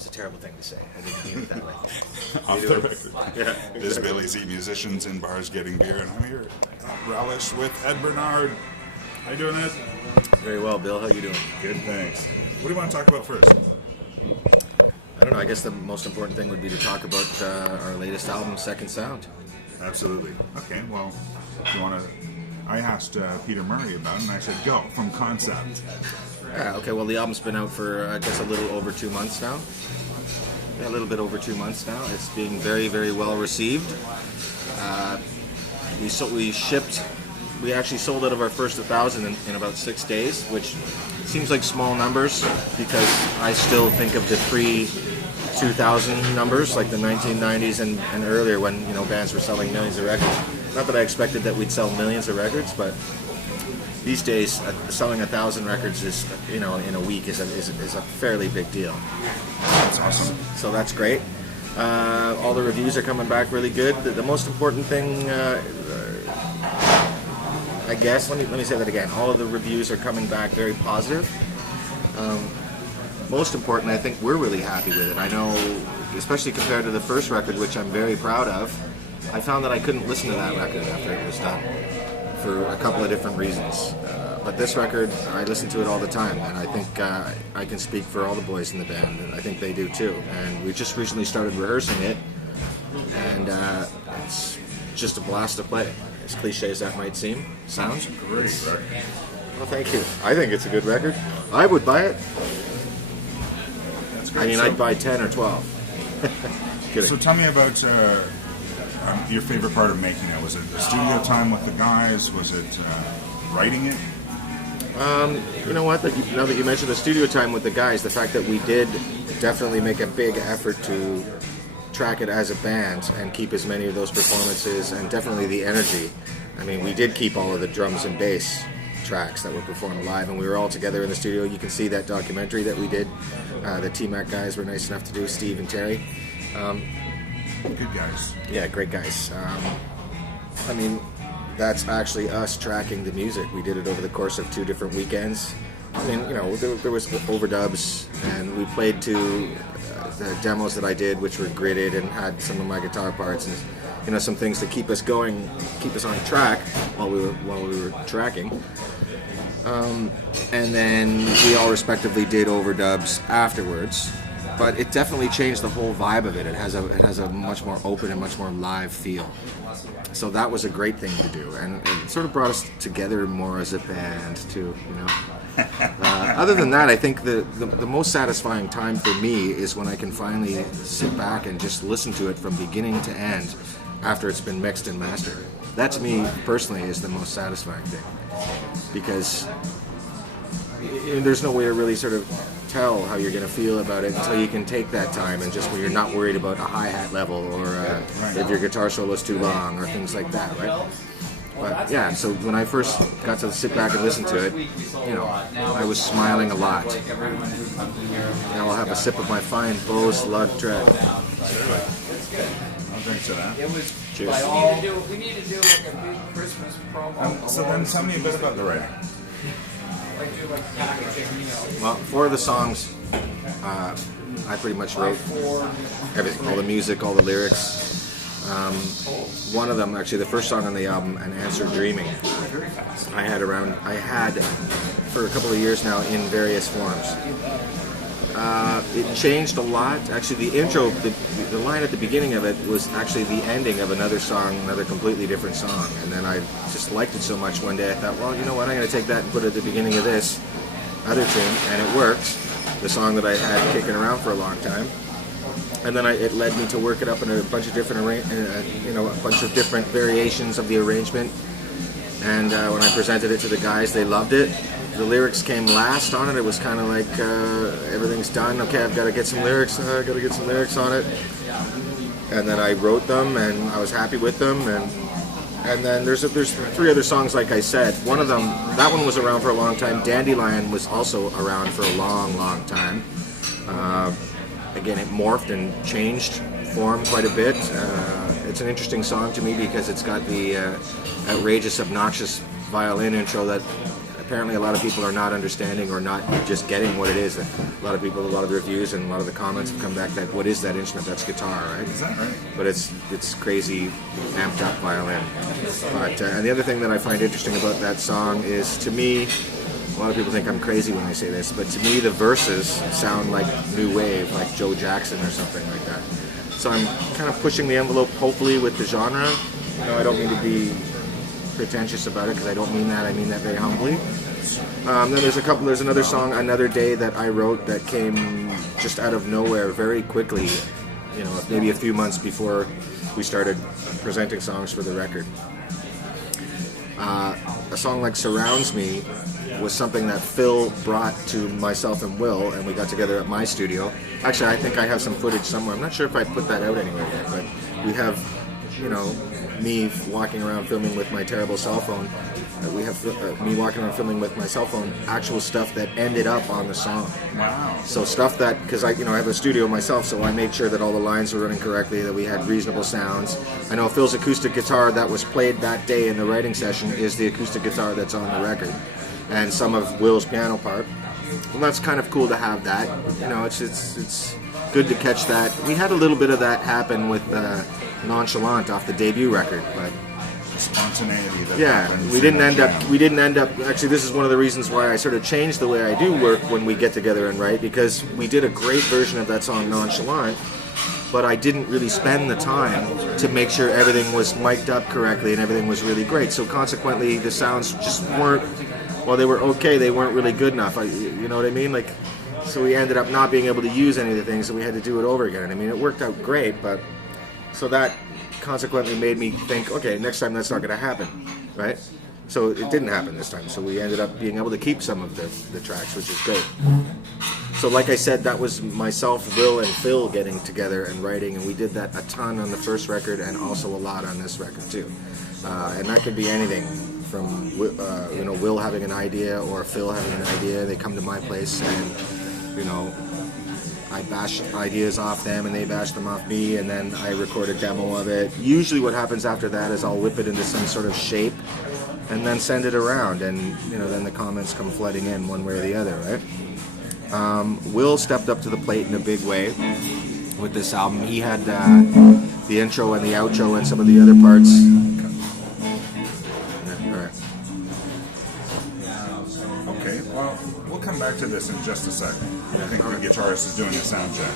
was a terrible thing to say. I didn't mean it that way. Off the record. Yeah. This is Billy Z, musicians in bars getting beer, and I'm here at Relish with Ed Bernard. How you doing, Ed? Very well, Bill. How you doing? Good, thanks. What do you want to talk about first? I don't know. I guess the most important thing would be to talk about our latest album, Second Sound. Absolutely. Okay, well, you want to... I asked Peter Murray about it, and I said, go, from concept. Yeah, okay, well, the album's been out for, I guess, a little over 2 months now. Yeah, a little bit over 2 months now. It's being very, very well received. We actually sold out of our first 1,000 in about 6 days, which seems like small numbers because I still think of the pre-2000 numbers, like the 1990s and earlier when, bands were selling millions of records. Not that I expected that we'd sell millions of records, but these days selling 1,000 records is, in a week is a fairly big deal. That's awesome. So that's great. All the reviews are coming back really good. The most important thing, I guess, let me say that again. All of the reviews are coming back very positive. Most important, I think we're really happy with it. I know, especially compared to the first record, which I'm very proud of, I found that I couldn't listen to that record after it was done for a couple of different reasons. But this record, I listen to it all the time, and I think I can speak for all the boys in the band, and I think they do too. And we just recently started rehearsing it, and it's just a blast to play. As cliche as that might seem, sounds great. Well, thank you. I think it's a good record. I would buy it. That's great. I mean, I'd buy 10 or 12. Kidding. So tell me about your favorite part of making it. Was it the studio time with the guys? Was it writing it? You know what? Now that you mentioned the studio time with the guys, the fact that we did definitely make a big effort to track it as a band and keep as many of those performances and definitely the energy. I mean, we did keep all of the drums and bass tracks that were performed live, and we were all together in the studio. You can see that documentary that we did. The T-Mac guys were nice enough to do, Steve and Terry. Good guys. Yeah, great guys. I mean, that's actually us tracking the music. We did it over the course of 2 different weekends. I mean, there was overdubs, and we played to the demos that I did, which were gridded and had some of my guitar parts and some things to keep us going, keep us on track while we were tracking. And then we all respectively did overdubs afterwards. But it definitely changed the whole vibe of it. It has a much more open and much more live feel. So that was a great thing to do, and it sort of brought us together more as a band too. Other than that, I think the most satisfying time for me is when I can finally sit back and just listen to it from beginning to end after it's been mixed and mastered. That to me personally is the most satisfying thing, because there's no way to really sort of tell how you're going to feel about it until you can take that time and just when you're not worried about a hi-hat level or if your guitar solo is too long or things like that, right? But yeah, so when I first got to sit back and listen to it, I was smiling a lot. Now I'll have a sip of my fine Bose Lug Tread. Thanks for that. Cheers. We need to do like a big Christmas promo. So then tell me a bit about the writing. Well, 4 of the songs, I pretty much wrote everything, all the music, all the lyrics. One of them, actually, the first song on the album, "An Answer Dreaming," I had for a couple of years now in various forms. It changed a lot. Actually, the intro, the line at the beginning of it was actually the ending of another song, another completely different song. And then I just liked it so much one day, I thought, well, you know what, I'm going to take that and put it at the beginning of this other tune, and it worked. The song that I had kicking around for a long time. And then it led me to work it up in a bunch of different, a bunch of different variations of the arrangement. And when I presented it to the guys, they loved it. The lyrics came last on it. It was kind of like everything's done. Okay, I've got to get some lyrics. I've got to get some lyrics on it. And then I wrote them, and I was happy with them. And then there's 3 other songs, like I said. One of them, that one was around for a long time. Dandelion was also around for a long, long time. Again, it morphed and changed form quite a bit. It's an interesting song to me because it's got the outrageous, obnoxious violin intro that apparently a lot of people are not understanding or not just getting what it is. A lot of people, a lot of the reviews and a lot of the comments have come back that what is that instrument? That's guitar, right? Is that right? But it's crazy amped up violin. But and the other thing that I find interesting about that song is, to me, a lot of people think I'm crazy when they say this, but to me the verses sound like new wave, like Joe Jackson or something like that. So I'm kind of pushing the envelope, hopefully, with the genre. You know, I don't mean to be pretentious about it, because I don't mean that. I mean that very humbly. Then there's another song, Another Day, that I wrote that came just out of nowhere very quickly. You know, maybe a few months before we started presenting songs for the record. A song like Surrounds Me was something that Phil brought to myself and Will, and we got together at my studio. Actually, I think I have some footage somewhere. I'm not sure if I put that out anywhere yet, but we have, you know, me walking around filming with my terrible cell phone. We have me walking around filming with my cell phone, actual stuff that ended up on the song. Wow. So stuff that, because I have a studio myself, so I made sure that all the lines were running correctly, that we had reasonable sounds. I know Phil's acoustic guitar that was played that day in the writing session is the acoustic guitar that's on the record, and some of Will's piano part. Well, that's kind of cool to have that. You know, it's good to catch that. We had a little bit of that happen with Nonchalant off the debut record, but spontaneity. We didn't end up. Actually, this is one of the reasons why I sort of changed the way I do work when we get together and write, because we did a great version of that song, Nonchalant, but I didn't really spend the time to make sure everything was mic'd up correctly and everything was really great. So consequently, the sounds just weren't. While they were okay, they weren't really good enough. You know what I mean? Like, so we ended up not being able to use any of the things, so we had to do it over again. I mean, it worked out great, but so that consequently made me think, okay, next time that's not going to happen, right? So it didn't happen this time. So we ended up being able to keep some of the tracks, which is great. So like I said, that was myself, Will, and Phil getting together and writing, and we did that a ton on the first record and also a lot on this record too. And that could be anything from Will having an idea or Phil having an idea. They come to my place and, you know, I bash ideas off them and they bash them off me, and then I record a demo of it. Usually what happens after that is I'll whip it into some sort of shape and then send it around, and you know, then the comments come flooding in one way or the other, right? Will stepped up to the plate in a big way with this album. He had the intro and the outro and some of the other parts. Okay, well, we'll come back to this in just a second. I think the guitarist is doing a sound check.